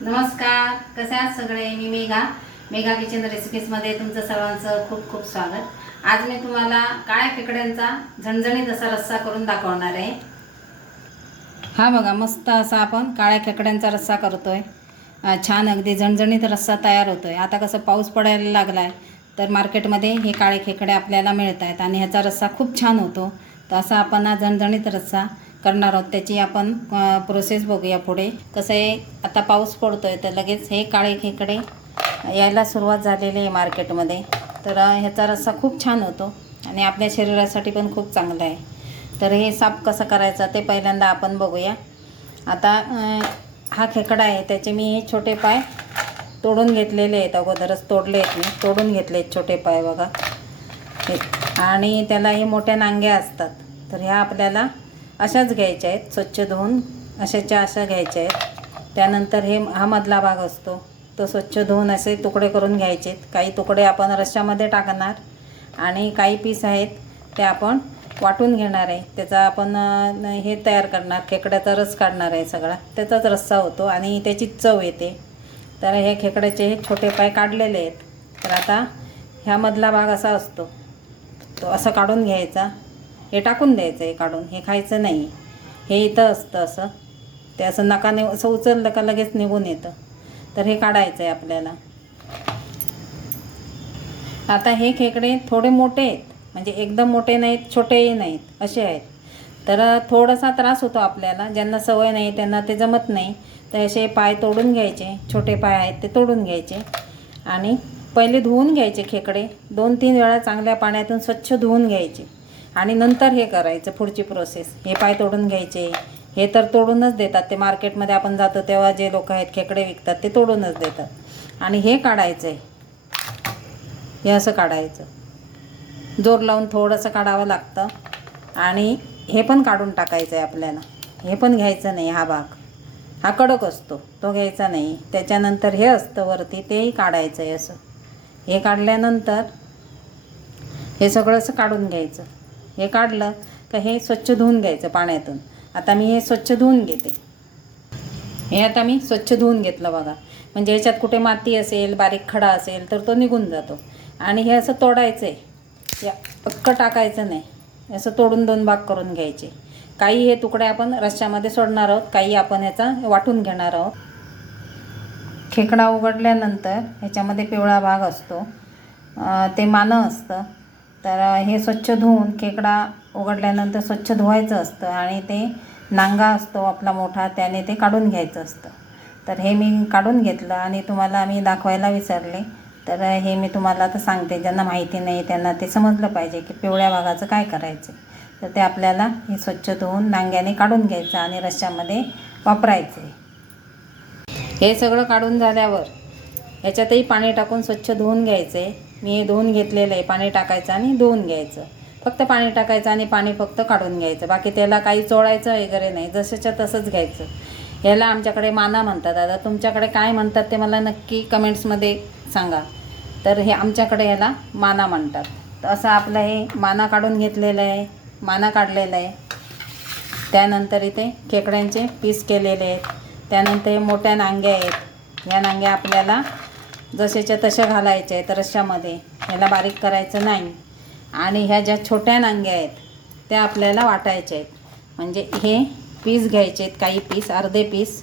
नमस्कार, कसे आहात सगळे? मी मेघा किचन रेसिपीजमध्ये तुमचं सर्वांचं खूप खूप स्वागत। आज मी तुम्हाला काळ्या खेकड्यांचा झणझणीत असा रस्सा करून दाखवणार आहे। हा बघा, मस्त असा आपण काळ्या खेकड्यांचा रस्सा करतोय। छान अगदी झणझणीत रस्सा तयार होतोय। आता कसं पाऊस पडायला लागलाय तर मार्केटमध्ये हे काळे खेकडे आपल्याला मिळत आहेत आणि ह्याचा रस्सा खूप छान होतो। तर असा आपण झणझणीत रस्सा करणार आहोत। त्याची आपण प्रोसेस बघूया पुढे। कसं आहे, आता पाऊस पडतोय तर लगेच हे काळे खेकडे यायला सुरुवात झालेली आहे मार्केटमध्ये। तर ह्याचा रस्सा खूप छान होतो आणि आपल्या शरीरासाठी पण खूप चांगला आहे। तर हे साफ कसं करायचं ते पहिल्यांदा आपण बघूया। आता हा खेकडा आहे, त्याचे मी हे छोटे पाय तोडून घेतलेले आहेत। अगोदरच तोडले आहेत, मी तोडून घेतले आहेत छोटे पाय बघा हे। आणि त्याला हे मोठ्या नांग्या असतात, तर ह्या आपल्याला अशाच घ्यायच्या आहेत, स्वच्छ धुवून अशाच्या अशा घ्यायच्या आहेत। त्यानंतर हा मधला भाग असतो तो स्वच्छ धुवून असे तुकडे करून घ्यायचे। काही तुकडे आपण रश्श्यामध्ये टाकणार आणि काही पीस आहेत ते आपण वाटून घेणार आहे। त्याचा आपण हे तयार करणार, खेकड्याचा रस काढणार आहे सगळा, त्याचाच रस्सा होतो आणि त्याची चव येते। तर हे खेकड्याचे हे छोटे पाय काढलेले आहेत। तर आता ह्या मधला भाग असा असतो तो असा काढून घ्यायचा, हे टाकून द्यायचं, हे काढून, हे खायचं नाही। हे इथं असतं असं, ते असं नकाने असं उचललं का लगेच निघून येतं, तर हे काढायचं आहे आपल्याला। आता हे खेकडे थोडे मोठे आहेत, म्हणजे एकदम मोठे नाहीत, छोटेही नाहीत, असे आहेत। तर थोडासा त्रास होतो आपल्याला, ज्यांना सवय नाही त्यांना ते जमत नाही। तर असे पाय तोडून घ्यायचे, छोटे पाय आहेत ते तोडून घ्यायचे आणि पहिले धुवून घ्यायचे खेकडे 2-3 वेळा चांगल्या पाण्यातून स्वच्छ धुवून घ्यायचे आणि नंतर हे करायचं पुढची प्रोसेस। हे पाय तोडून घ्यायचे, हे तर तोडूनच देतात, ते मार्केटमध्ये आपण जातो तेव्हा जे लोक आहेत खेकडे विकतात ते तोडूनच देतात। आणि हे काढायचं आहे, हे असं काढायचं, जोर लावून थोडंसं काढावं लागतं। आणि हे पण काढून टाकायचं आहे आपल्याला, हे पण घ्यायचं नाही, हा भाग हा कडक असतो तो घ्यायचा नाही। त्याच्यानंतर हे असतं वरती, तेही काढायचं आहे असं। हे काढल्यानंतर हे सगळं असं काढून घ्यायचं। हे काढलं का हे स्वच्छ धुवून घ्यायचं पाण्यातून। आता मी हे स्वच्छ धुवून घेते, हे आता मी स्वच्छ धुवून घेतलं बघा, म्हणजे ह्याच्यात कुठे माती असेल, बारीक खडा असेल तर तो निघून जातो। आणि हे असं तोडायचं आहे, या पक्क टाकायचं नाही, असं तोडून 2 भाग करून घ्यायचे। काही हे तुकडे आपण रश्श्यामध्ये सोडणार आहोत, काही आपण ह्याचा वाटून घेणार आहोत। खेकडा उघडल्यानंतर ह्याच्यामध्ये पिवळा भाग असतो, ते मानं असतं। तर हे स्वच्छ धुवून, खेकडा उघडल्यानंतर स्वच्छ धुवायचं असतं आणि ते नांगा असतो आपला मोठा, त्याने ते काढून घ्यायचं असतं। तर हे मी काढून घेतलं आणि तुम्हाला मी दाखवायला विसरले, तर हे मी तुम्हाला आता सांगते। ज्यांना माहिती नाही त्यांना ते समजलं पाहिजे की पिवळ्या भागाचं काय करायचं। तर ते आपल्याला हे स्वच्छ धुवून नांग्याने काढून घ्यायचं आणि रश्श्यामध्ये वापरायचे। हे सगळं काढून झाल्यावर ह्याच्यातही पाणी टाकून स्वच्छ धुवून घ्यायचं आहे। मी हे धुवून घेतलेलं आहे, पाणी टाकायचं आणि धुवून घ्यायचं, फक्त पाणी टाकायचं आणि पाणी फक्त काढून घ्यायचं, बाकी त्याला काही चोळायचं वगैरे नाही, जसंच्या तसंच घ्यायचं। याला आमच्याकडे माना म्हणतात, आता तुमच्याकडे काय म्हणतात ते मला नक्की कमेंट्समध्ये सांगा। तर हे आमच्याकडे याला माना म्हणतात। तर असं आपलं हे माना काढून घेतलेलं आहे, माना काढलेला आहे। त्यानंतर इथे खेकड्यांचे पीस केलेले आहेत। त्यानंतर हे मोठ्या नांग्या आहेत, या नांग्या आपल्याला जसेच्या तशा घालायच्या आहेत रश्श्यामध्ये, ह्याला बारीक करायचं नाही। आणि ह्या ज्या छोट्या नांग्या आहेत त्या आपल्याला वाटायच्या आहेत, म्हणजे हे पीस घ्यायचे आहेत, काही पीस, अर्धे पीस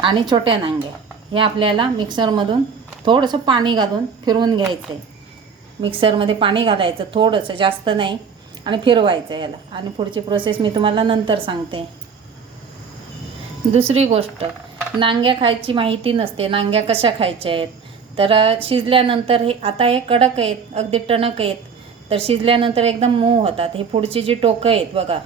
आणि छोट्या नांग्या, हे आपल्याला मिक्सरमधून थोडंसं पाणी घालून फिरवून घ्यायचं आहे। मिक्सरमध्ये पाणी घालायचं थोडंसं, जास्त नाही, आणि फिरवायचं याला। आणि पुढची प्रोसेस मी तुम्हाला नंतर सांगते। दुसरी गोष्ट, नांग्या खायची माहिती नसते, नांग्या कशा खायच्या आहेत। तर शिजल्यानंतर हे आता हे कडक आहेत, अगदी टणक आहेत, तर शिजल्यानंतर एकदम मऊ होतात। हे पुढची जी टोकं आहेत बघा,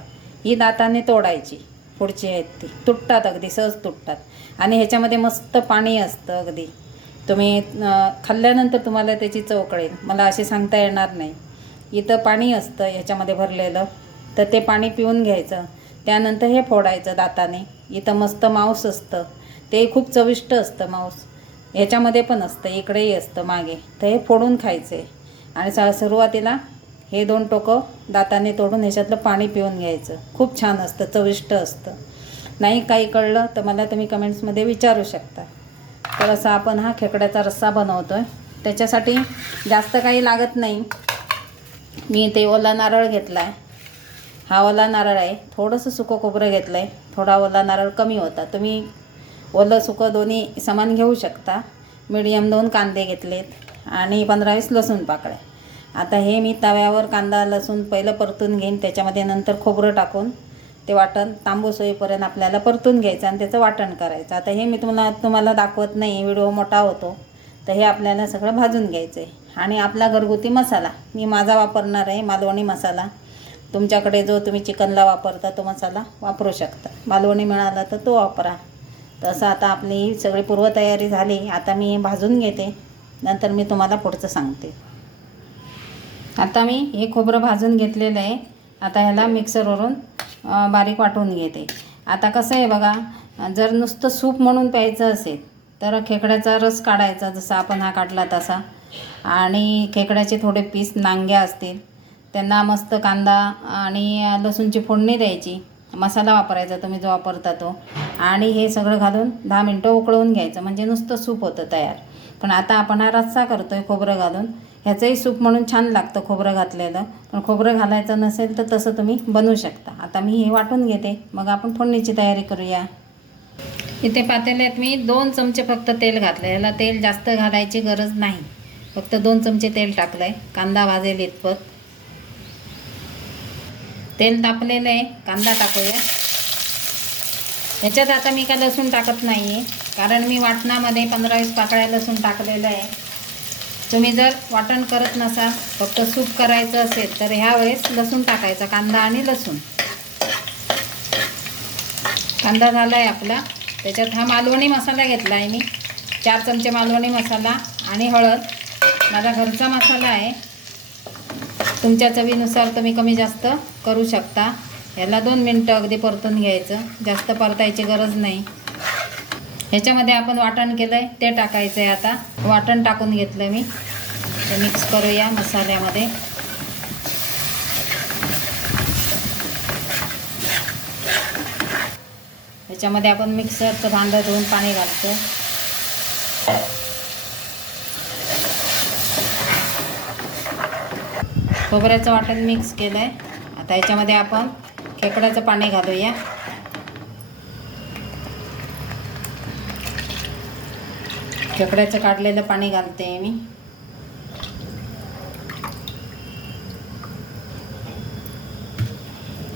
ही दाताने तोडायची, पुढची आहेत ती तुटतात, अगदी सहज तुटतात। आणि ह्याच्यामध्ये मस्त पाणी असतं, अगदी तुम्ही खाल्ल्यानंतर तुम्हाला त्याची चव कळेल, मला असे सांगता येणार नाही। इथं पाणी असतं ह्याच्यामध्ये भरलेलं, तर ते पाणी पिऊन घ्यायचं। त्यानंतर हे फोडायचं दाताने। इथं मस्त मांस असतं, ते खूप चविष्ट असतं मांस, ह्याच्यामध्ये पण असतं, इकडेही असतं मागे, तर हे फोडून खायचे। आणि सुरुवातीला हे 2 टोकं दाताने तोडून ह्याच्यातलं पाणी पिऊन घ्यायचं, खूप छान असतं, चविष्ट असतं। नाही काही कळलं तर मला तुम्ही कमेंट्समध्ये विचारू शकता। तर असा आपण हा खेकड्याचा रस्सा बनवतो आहे. त्याच्यासाठी जास्त काही लागत नाही. मी ते ओला नारळ घेतला आहे. हा ओला नारळ आहे. थोडंसं सुकं खोबरं घेतलं आहे. थोडा ओला नारळ कमी होता. तुम्ही ओलं सुकं दोन्ही समान घेऊ शकता. मीडियम 2 कांदे घेतलेत आणि 15-20 लसूण पाकळ्या. आता हे मी तव्यावर कांदा लसूण पहिलं परतून घेईन. त्याच्यामध्ये नंतर खोबरं टाकून ते वाटण तांबूस होईपर्यंत आपल्याला परतून घ्यायचं आणि त्याचं वाटण करायचं. आता हे मी तुम्हाला दाखवत नाही, व्हिडिओ मोठा होतो. तर हे आपल्याला सगळं भाजून घ्यायचं आहे. आणि आपला घरगुती मसाला मी माझा वापरणार आहे, मालवणी मसाला. तुमच्याकडे जो तुम्ही चिकनला वापरता तो मसाला वापरू शकता. मालवणी मिळाला तर तो वापरा. तसं आता आपली सगळी पूर्वतयारी झाली. आता मी भाजून घेते, नंतर मी तुम्हाला पुढचं सांगते. आता मी हे खोबरं भाजून घेतलेलं आहे. आता ह्याला मिक्सरवरून बारीक वाटून घेते. आता कसं आहे बघा, जर नुसतं सूप म्हणून प्यायचं असेल तर खेकड्याचा रस काढायचा, जसा आपण हा काढला तसा. आणि खेकड्याचे थोडे पीस नांग्या असतील त्यांना मस्त कांदा आणि लसूणची फोडणी द्यायची. मसाला वापरायचा तुम्ही जो वापरता तो. आणि हे सगळं घालून 10 मिनटं उकळवून घ्यायचं, म्हणजे नुसतं सूप होतं तयार. पण आता आपण हा रस्सा करतो आहे खोबरं घालून. ह्याचंही सूप म्हणून छान लागतं खोबरं घातलेलं. पण खोबरं घालायचं नसेल तर तसं तुम्ही बनवू शकता. आता मी हे वाटून घेते, मग आपण फोडणीची तयारी करूया. इथे पातेल्यात मी 2 चमचे फक्त तेल घातलं. ह्याला तेल जास्त घालायची गरज नाही. फक्त 2 चमचे तेल टाकलं आहे. कांदा भाजेल इतपत. तेल तापलेलं आहे. कांदा टाकूया. ह्याच्यात आता मी काय लसूण टाकत नाही आहे, कारण मी वाटणामध्ये 15-20 पाकळ्या लसूण टाकलेलं आहे. तुम्ही जर वाटण करत नसाल, फक्त सूप करायचं असेल तर ह्या वेळेस लसूण टाकायचा, कांदा आणि लसूण. कांदा झाला आहे आपला. त्याच्यात हा मालवणी मसाला घेतला आहे मी. 4 चमचे मालवणी मसाला आणि हळद. माझा घरचा मसाला आहे. तुमच्या चवीनुसार तुम्ही कमी जास्त करू शकता. याला 2 मिनटं अगदी परतून घ्यायचं, जास्त परतायची गरज नाही. ह्याच्यामध्ये आपण वाटण केलं आहे ते टाकायचं आहे. आता वाटण टाकून घेतलं मी. ते मिक्स करूया मसाल्यामध्ये. ह्याच्यामध्ये आपण मिक्सरचं भांडं धुवून पाणी घालतो. खोबऱ्याचं वाटण मिक्स केलं आहे. आता ह्याच्यामध्ये आपण खेकड्याचं पाणी घालूया. खेकड्याचं काढलेलं पाणी घालते मी.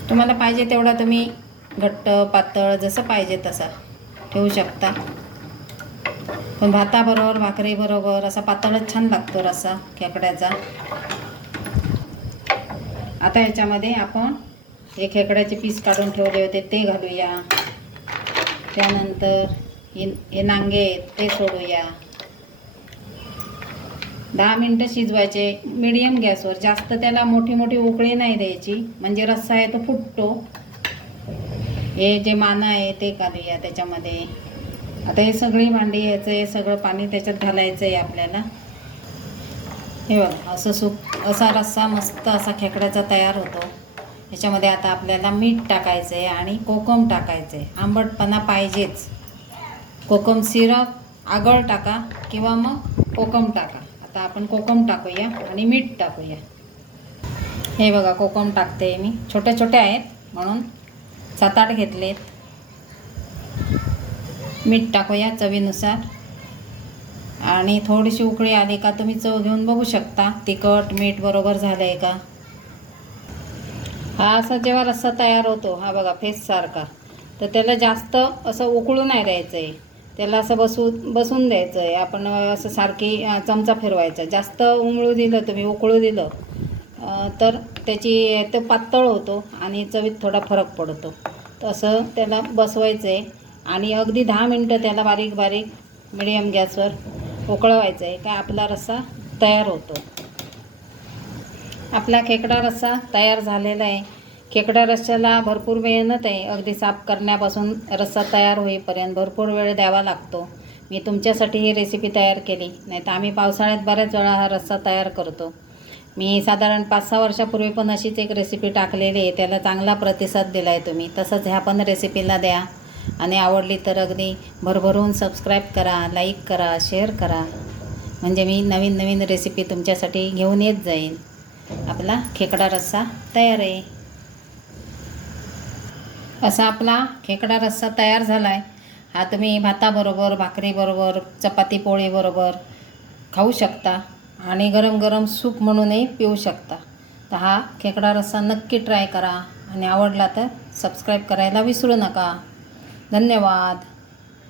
तुम्हाला पाहिजे तेवढा तुम्ही घट्ट पातळ जसं पाहिजे तसा ठेवू शकता. पण भाताबरोबर भाकरीबरोबर असा पातळच छान लागतो रस्सा खेकड्याचा. आता ह्याच्यामध्ये आपण हे खेकड्याचे पीस काढून ठेवले होते ते घालूया. त्यानंतर हे नांगे ते सोडूया. 10 मिनटं शिजवायचे मीडियम गॅसवर. जास्त त्याला मोठी मोठी उकळी नाही द्यायची, म्हणजे रस्सा आहे तो फुटतो. हे जे माना आहे ते घालूया त्याच्यामध्ये. आता हे सगळी भांडी ह्याचं हे सगळं पाणी त्याच्यात घालायचं आहे आपल्याला. हे बघा असं असा रस्सा मस्त असा खेकड्याचा तयार होतो. ह्याच्यामध्ये आता आपल्याला मीठ टाकायचं आहे आणि कोकम टाकायचं आहे. आंबटपणा पाहिजेच. कोकम सिरप आगळ टाका किंवा मग कोकम टाका. आता आपण कोकम टाकूया आणि मीठ टाकूया. हे बघा कोकम टाकते मी. छोटे छोटे आहेत म्हणून 7-8 घेतलेत. मीठ टाकूया चवीनुसार. आणि थोडीशी उकळी आली का तुम्ही चव घेऊन बघू शकता तिखट मीठ बरोबर झालं आहे का. हा असा जेव्हा रस्सा तयार होतो, हा बघा फेससारखा, तर त्याला जास्त असं उकळू नाही द्यायचं आहे. त्याला असं बसून द्यायचं आहे. आपण असं सारखी चमचा फिरवायचा. जास्त उमळू दिलं तुम्ही, उकळू दिलं तर ते पातळ होतो आणि चवीत थोडा फरक पडतो. तसं त्याला बसवायचं आहे आणि अगदी 10 मिनटं त्याला बारीक बारीक मिडियम गॅसवर उकळवायचं आहे. काय आपला रस्सा तयार होतो. आपला खेकडा रस्सा तयार झालेला आहे. खेकडा रस्स्याला भरपूर मेहनत आहे. अगदी साफ करण्यापासून रस्सा तयार होईपर्यंत भरपूर वेळ द्यावा लागतो. मी तुमच्यासाठी ही रेसिपी तयार केली. नाही तर आम्ही पावसाळ्यात बऱ्याच वेळा हा रस्सा तयार करतो. मी साधारण 5-6 वर्षापूर्वी पण अशीच एक रेसिपी टाकलेली आहे. त्याला चांगला प्रतिसाद दिला आहे तुम्ही. तसंच ह्या पण रेसिपीला द्या. आणि आवडली तर अगदी भरभरून सबस्क्राईब करा, लाईक करा, शेअर करा. म्हणजे मी नवीन नवीन रेसिपी तुमच्यासाठी घेऊन येत जाईन. आपला खेकडा रस्सा तयार आहे. असा आपला खेकडा रस्सा तयार झाला आहे. हा तुम्ही भाताबरोबर, भाकरीबरोबर, चपाती पोळीबरोबर खाऊ शकता आणि गरम गरम सूप म्हणूनही पिऊ शकता. तर हा खेकडा रस्सा नक्की ट्राय करा आणि आवडला तर सबस्क्राईब करायला विसरू नका. धन्यवाद.